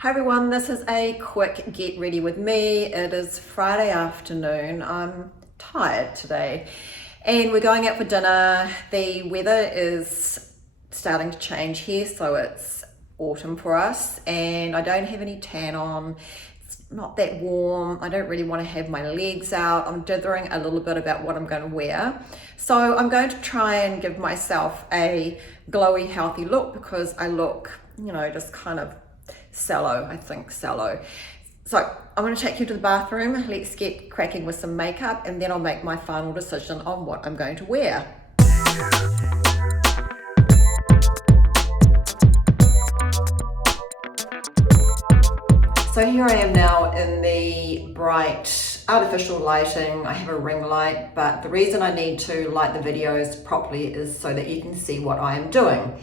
Hi everyone, this is a quick get ready with me. It is Friday afternoon. I'm tired today and we're going out for dinner. The weather is starting to change here, so it's autumn for us and I don't have any tan on. It's not that warm. I don't really want to have my legs out. I'm dithering a little bit about what I'm going to wear. So I'm going to try and give myself a glowy, healthy look because I look, just kind of sallow, I think sallow. So I'm going to take you to the bathroom. Let's get cracking with some makeup and then I'll make my final decision on what I'm going to wear. So here I am now in the bright artificial lighting. I have a ring light, but the reason I need to light the videos properly is so that you can see what I am doing.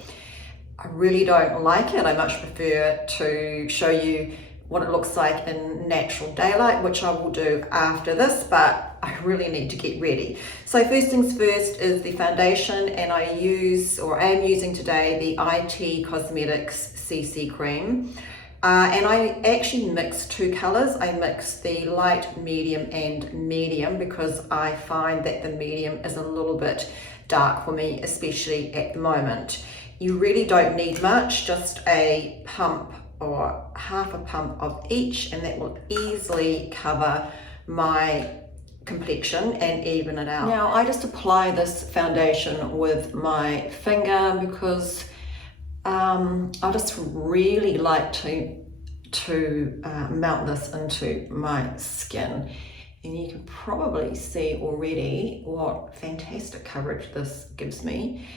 I really don't like it. I much prefer to show you what it looks like in natural daylight, which I will do after this, but I really need to get ready. So first things first is the foundation, and I am using today the IT Cosmetics CC cream. And I actually mix two colors. I mix the light, medium and medium because I find that the medium is a little bit dark for me, especially at the moment. You really don't need much, just a pump or half a pump of each, and that will easily cover my complexion and even it out. Now I just apply this foundation with my finger because I just really like to mount this into my skin, and you can probably see already what fantastic coverage this gives me,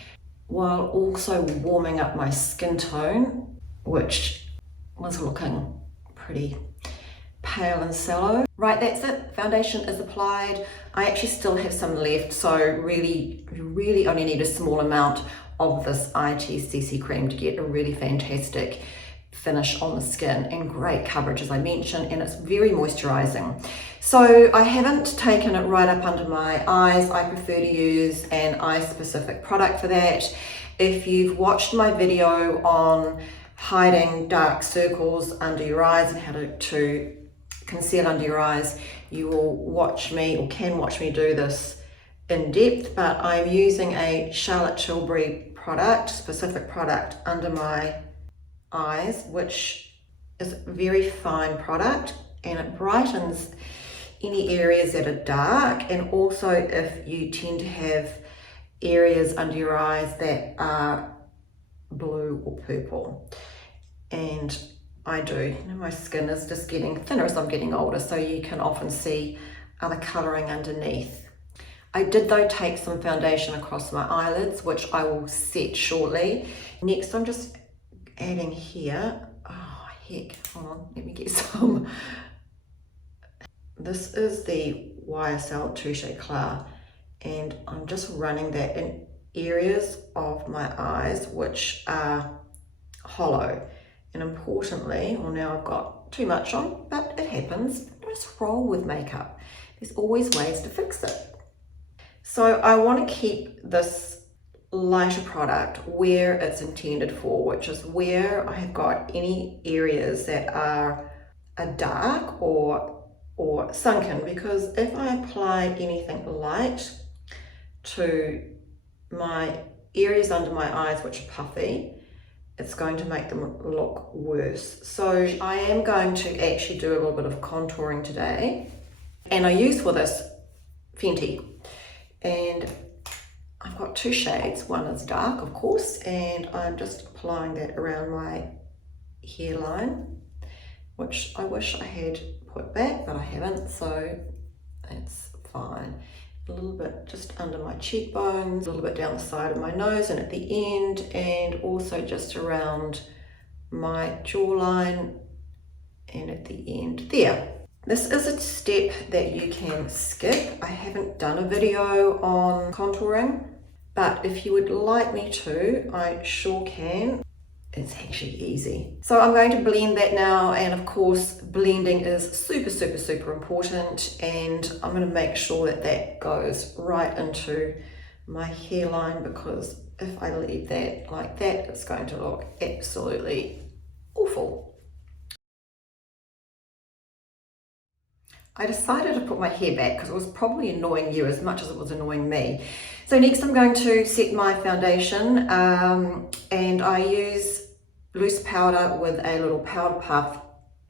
while also warming up my skin tone, which was looking pretty pale and sallow. Right, that's it. Foundation is applied. I actually still have some left, so really, you really only need a small amount of this ITCC cream to get a really fantastic finish on the skin and great coverage, as I mentioned, and it's very moisturizing. So I haven't taken it right up under my eyes. I prefer to use an eye specific product for that. If you've watched my video on hiding dark circles under your eyes and how to conceal under your eyes, you will watch me or can watch me do this in depth, but I'm using a Charlotte Tilbury specific product under my eyes, which is a very fine product, and it brightens any areas that are dark, and also if you tend to have areas under your eyes that are blue or purple, and I do. My skin is just getting thinner as I'm getting older, so you can often see other colouring underneath. I did though take some foundation across my eyelids, which I will set shortly. Next I'm just adding here, oh heck, hold on, let me get some. This is the YSL Touche Eclat, and I'm just running that in areas of my eyes which are hollow. And importantly, well, now I've got too much on, but it happens. Just roll with makeup. There's always ways to fix it. So I want to keep this lighter product where it's intended for, which is where I have got any areas that are dark or sunken, because if I apply anything light to my areas under my eyes which are puffy, it's going to make them look worse. So I am going to actually do a little bit of contouring today, and I use for this Fenty, and I've got two shades. One is dark, of course, and I'm just applying that around my hairline, which I wish I had put back, but I haven't, so that's fine. A little bit just under my cheekbones, a little bit down the side of my nose and at the end, and also just around my jawline and at the end there. This is a step that you can skip. I haven't done a video on contouring, but if you would like me to, I sure can. It's actually easy. So I'm going to blend that now, and of course blending is super important, and I'm going to make sure that that goes right into my hairline, because if I leave that like that, it's going to look absolutely awful. I decided to put my hair back because it was probably annoying you as much as it was annoying me. So next I'm going to set my foundation, and I use loose powder with a little powder puff,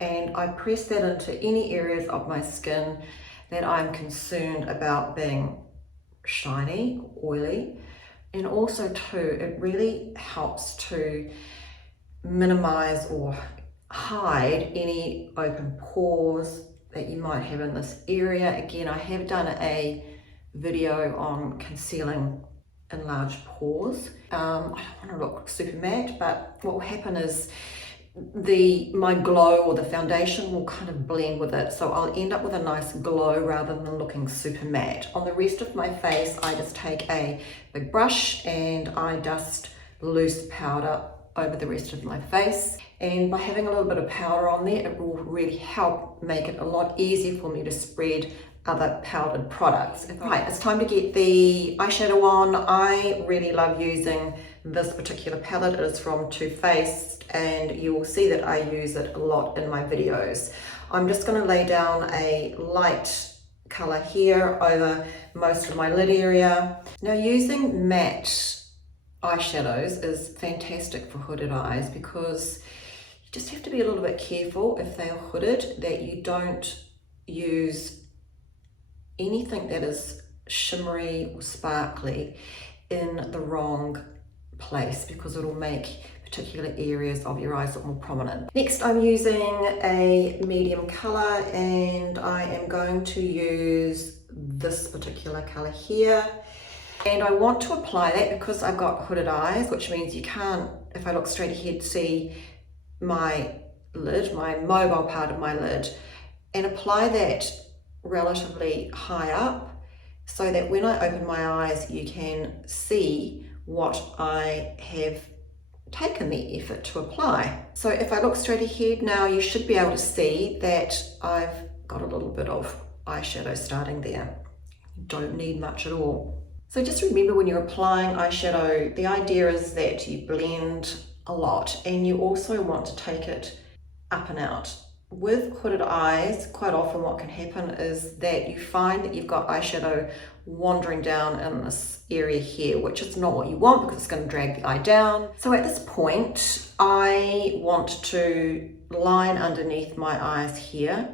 and I press that into any areas of my skin that I'm concerned about being shiny, oily. And also too, it really helps to minimize or hide any open pores that you might have in this area. Again, I have done a video on concealing enlarged pores. I don't want to look super matte, but what will happen is my glow or the foundation will kind of blend with it, so I'll end up with a nice glow rather than looking super matte. On the rest of my face, I just take a big brush and I dust loose powder over the rest of my face, and by having a little bit of powder on there, it will really help make it a lot easier for me to spread other powdered products. Right, it's time to get the eyeshadow on. I really love using this particular palette. It is from Too Faced, and you will see that I use it a lot in my videos. I'm just going to lay down a light color here over most of my lid area. Now, using matte eyeshadows is fantastic for hooded eyes because you just have to be a little bit careful if they are hooded that you don't use anything that is shimmery or sparkly in the wrong place, because it'll make particular areas of your eyes look more prominent. Next, I'm using a medium color, and I am going to use this particular color here. And I want to apply that because I've got hooded eyes, which means you can't, if I look straight ahead, see my lid, my mobile part of my lid, and apply that relatively high up so that when I open my eyes, you can see what I have taken the effort to apply. So if I look straight ahead now, you should be able to see that I've got a little bit of eyeshadow starting there. You don't need much at all. So just remember, when you're applying eyeshadow, the idea is that you blend a lot, and you also want to take it up and out. With hooded eyes, quite often what can happen is that you find that you've got eyeshadow wandering down in this area here, which is not what you want because it's going to drag the eye down. So at this point, I want to line underneath my eyes here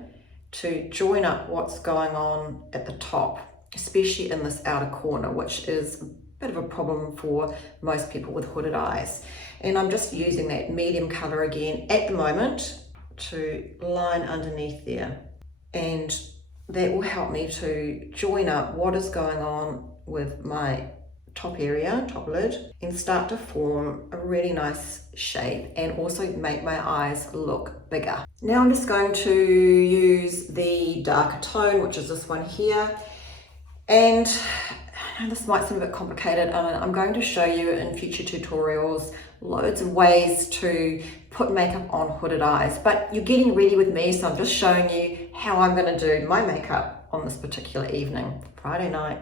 to join up what's going on at the top, especially in this outer corner, which is a bit of a problem for most people with hooded eyes. And I'm just using that medium color again at the moment to line underneath there, and that will help me to join up what is going on with my top area, top lid, and start to form a really nice shape and also make my eyes look bigger. Now I'm just going to use the darker tone, which is this one here, and I know this might seem a bit complicated, and I'm going to show you in future tutorials loads of ways to put makeup on hooded eyes, but you're getting ready with me, so I'm just showing you how I'm going to do my makeup on this particular evening, Friday night,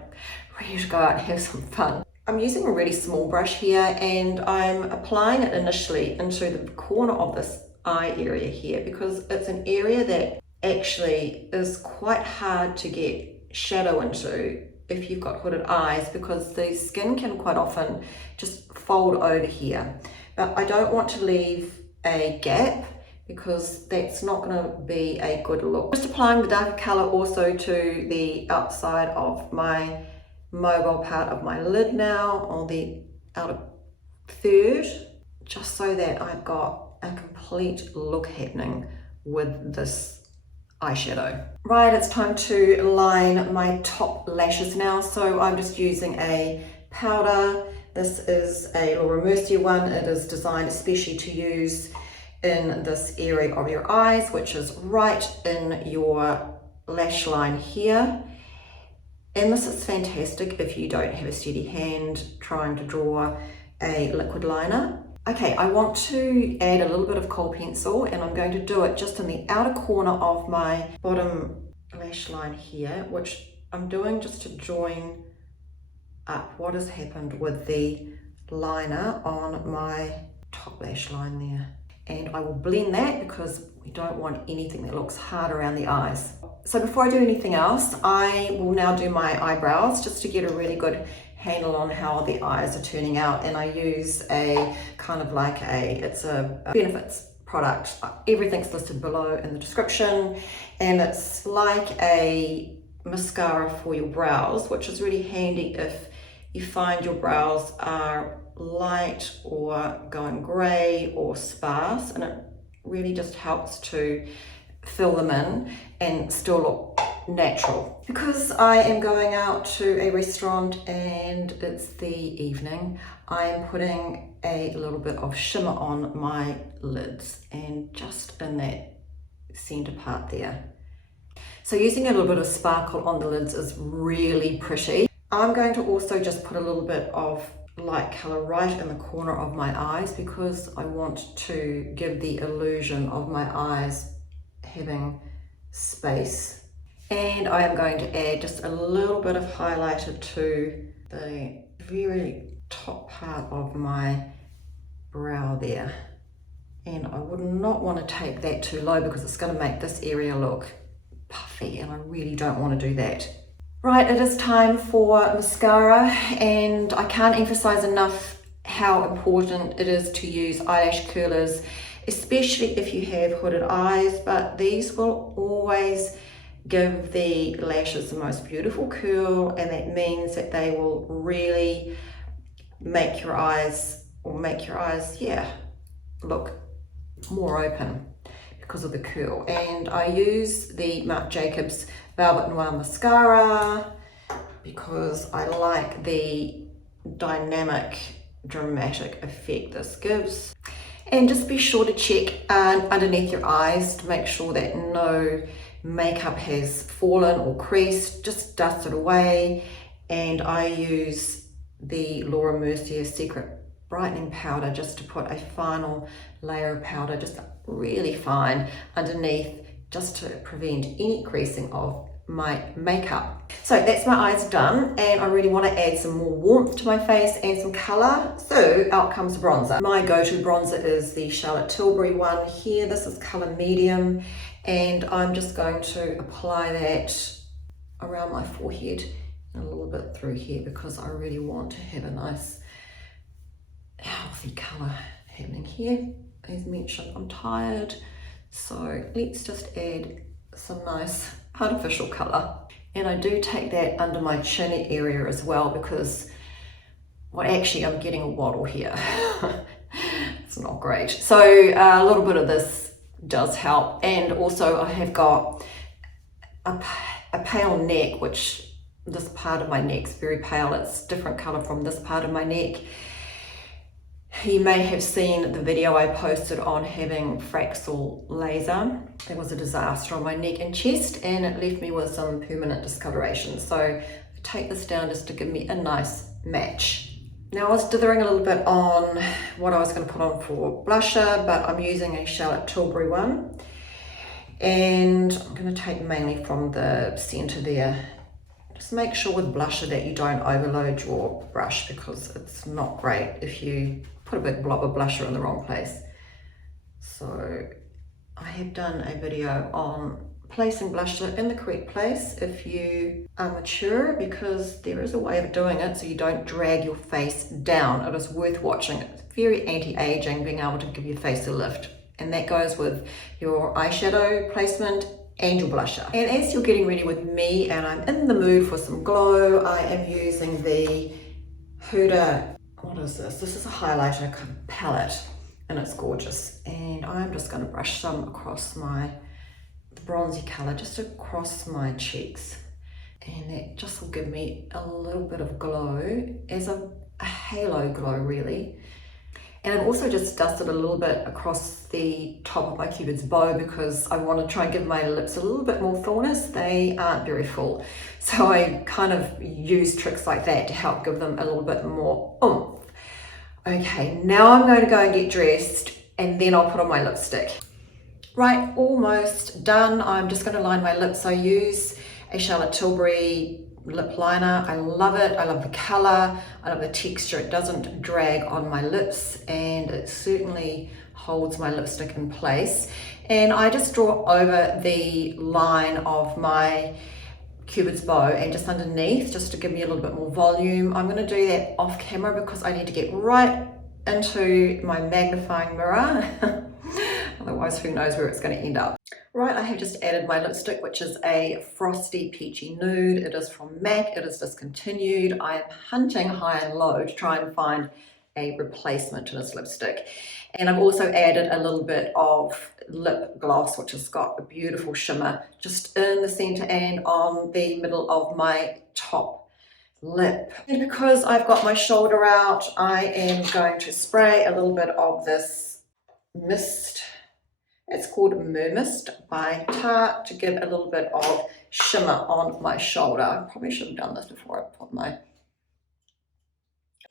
ready to go out and have some fun. I'm using a really small brush here, and I'm applying it initially into the corner of this eye area here because it's an area that actually is quite hard to get shadow into if you've got hooded eyes, because the skin can quite often just fold over here. But I don't want to leave a gap because that's not going to be a good look. Just applying the darker color also to the outside of my mobile part of my lid now, on the outer third, just so that I've got a complete look happening with this eyeshadow. Right, it's time to line my top lashes now. So I'm just using a powder. This is a Laura Mercier one. It is designed especially to use in this area of your eyes, which is right in your lash line here. And this is fantastic if you don't have a steady hand trying to draw a liquid liner. Okay, I want to add a little bit of kohl pencil, and I'm going to do it just in the outer corner of my bottom lash line here, which I'm doing just to join up what has happened with the liner on my top lash line there. And I will blend that because we don't want anything that looks hard around the eyes. So before I do anything else, I will now do my eyebrows just to get a really good handle on how the eyes are turning out. And I use a kind of like it's a Benefits product. Everything's listed below in the description, and it's like a mascara for your brows, which is really handy if you find your brows are light or going grey or sparse, and it really just helps to fill them in and still look natural. Because I am going out to a restaurant and it's the evening, I am putting a little bit of shimmer on my lids and just in that center part there. So using a little bit of sparkle on the lids is really pretty. I'm going to also just put a little bit of light color right in the corner of my eyes because I want to give the illusion of my eyes having space. And I am going to add just a little bit of highlighter to the very top part of my brow there. And I would not want to take that too low because it's going to make this area look puffy, and I really don't want to do that. Right, it is time for mascara, and I can't emphasize enough how important it is to use eyelash curlers, especially if you have hooded eyes, but these will always give the lashes the most beautiful curl, and that means that they will really make your eyes, yeah, look more open because of the curl. And I use the Marc Jacobs Velvet Noir Mascara because I like the dynamic, dramatic effect this gives. And just be sure to check underneath your eyes to make sure that no makeup has fallen or creased. Just dust it away. And I use the Laura Mercier Secret Brightening Powder just to put a final layer of powder, just really fine underneath, just to prevent any creasing of my makeup. So that's my eyes done, and I really want to add some more warmth to my face and some color. So out comes bronzer. My go-to bronzer is the Charlotte Tilbury one here. This is color medium, and I'm just going to apply that around my forehead and a little bit through here because I really want to have a nice healthy color happening here. As mentioned, I'm tired, so let's just add some nice artificial color. And I do take that under my chin area as well because, well, actually I'm getting a waddle here. It's not great. So a little bit of this does help. And also I have got a pale neck, which this part of my neck's very pale. It's different color from this part of my neck. You may have seen the video I posted on having Fraxel laser. It was a disaster on my neck and chest, and it left me with some permanent discoloration. So I take this down just to give me a nice match. Now I was dithering a little bit on what I was going to put on for blusher, but I'm using a Charlotte Tilbury one. And I'm going to take mainly from the center there. Just make sure with blusher that you don't overload your brush because it's not great if you put a big blob of blusher in the wrong place. So I have done a video on placing blusher in the correct place if you are mature, because there is a way of doing it so you don't drag your face down. It is worth watching. It's very anti-aging, being able to give your face a lift. And that goes with your eyeshadow placement and your blusher. And as you're getting ready with me and I'm in the mood for some glow, I am using the Huda, what is this? This is a highlighter palette and it's gorgeous. And I'm just going to brush some across my bronzy color, just across my cheeks. And that just will give me a little bit of glow, as a halo glow really. And I've also just dusted a little bit across the top of my Cupid's bow because I want to try and give my lips a little bit more fullness. They aren't very full. So I kind of use tricks like that to help give them a little bit more oomph. Okay, now I'm going to go and get dressed and then I'll put on my lipstick. Right, almost done. I'm just going to line my lips. I use a Charlotte Tilbury lip liner. I love it. I love the color. I love the texture. It doesn't drag on my lips and it certainly holds my lipstick in place. And I just draw over the line of my Cupid's bow and just underneath, just to give me a little bit more volume. I'm going to do that off camera because I need to get right into my magnifying mirror. Otherwise, who knows where it's going to end up. Right, I have just added my lipstick, which is a Frosty Peachy Nude. It is from MAC. It is discontinued. I am hunting high and low to try and find a replacement to this lipstick. And I've also added a little bit of lip gloss, which has got a beautiful shimmer just in the center and on the middle of my top lip. And because I've got my shoulder out, I am going to spray a little bit of this mist. It's called Mist by Tarte, to give a little bit of shimmer on my shoulder. I probably should have done this before I put my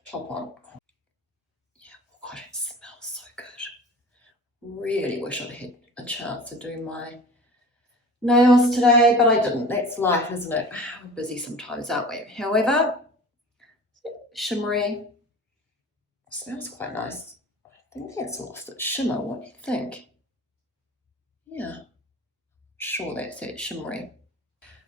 top on. Yeah, oh God, it smells so good. Really wish I'd had a chance to do my nails today, but I didn't. That's life, isn't it? We're busy sometimes, aren't we? However, shimmery. It smells quite nice. I think that's lost its shimmer. What do you think? Yeah, sure that's it, shimmery.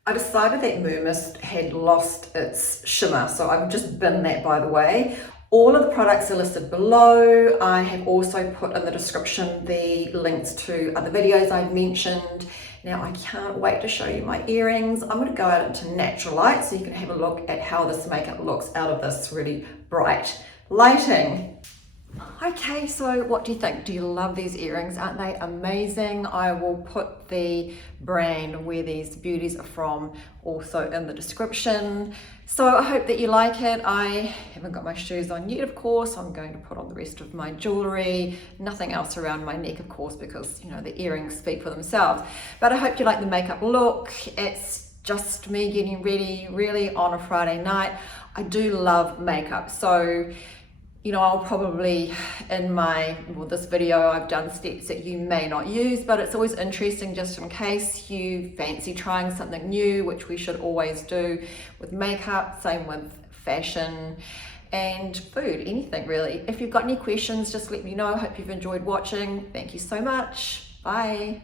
I decided that Mist had lost its shimmer, so I've just binned that, by the way. All of the products are listed below. I have also put in the description the links to other videos I've mentioned. Now I can't wait to show you my earrings. I'm going to go out into natural light so you can have a look at how this makeup looks out of this really bright lighting. Okay, so what do you think? Do you love these earrings? Aren't they amazing? I will put the brand where these beauties are from also in the description. So I hope that you like it. I haven't got my shoes on yet, of course. I'm going to put on the rest of my jewelry. Nothing else around my neck, of course, because, you know, the earrings speak for themselves. But I hope you like the makeup look. It's just me getting ready really on a Friday night. I do love makeup. So, you know, I'll probably, in this video, I've done steps that you may not use, but it's always interesting just in case you fancy trying something new, which we should always do with makeup, same with fashion and food, anything really. If you've got any questions, just let me know. I hope you've enjoyed watching. Thank you so much. Bye.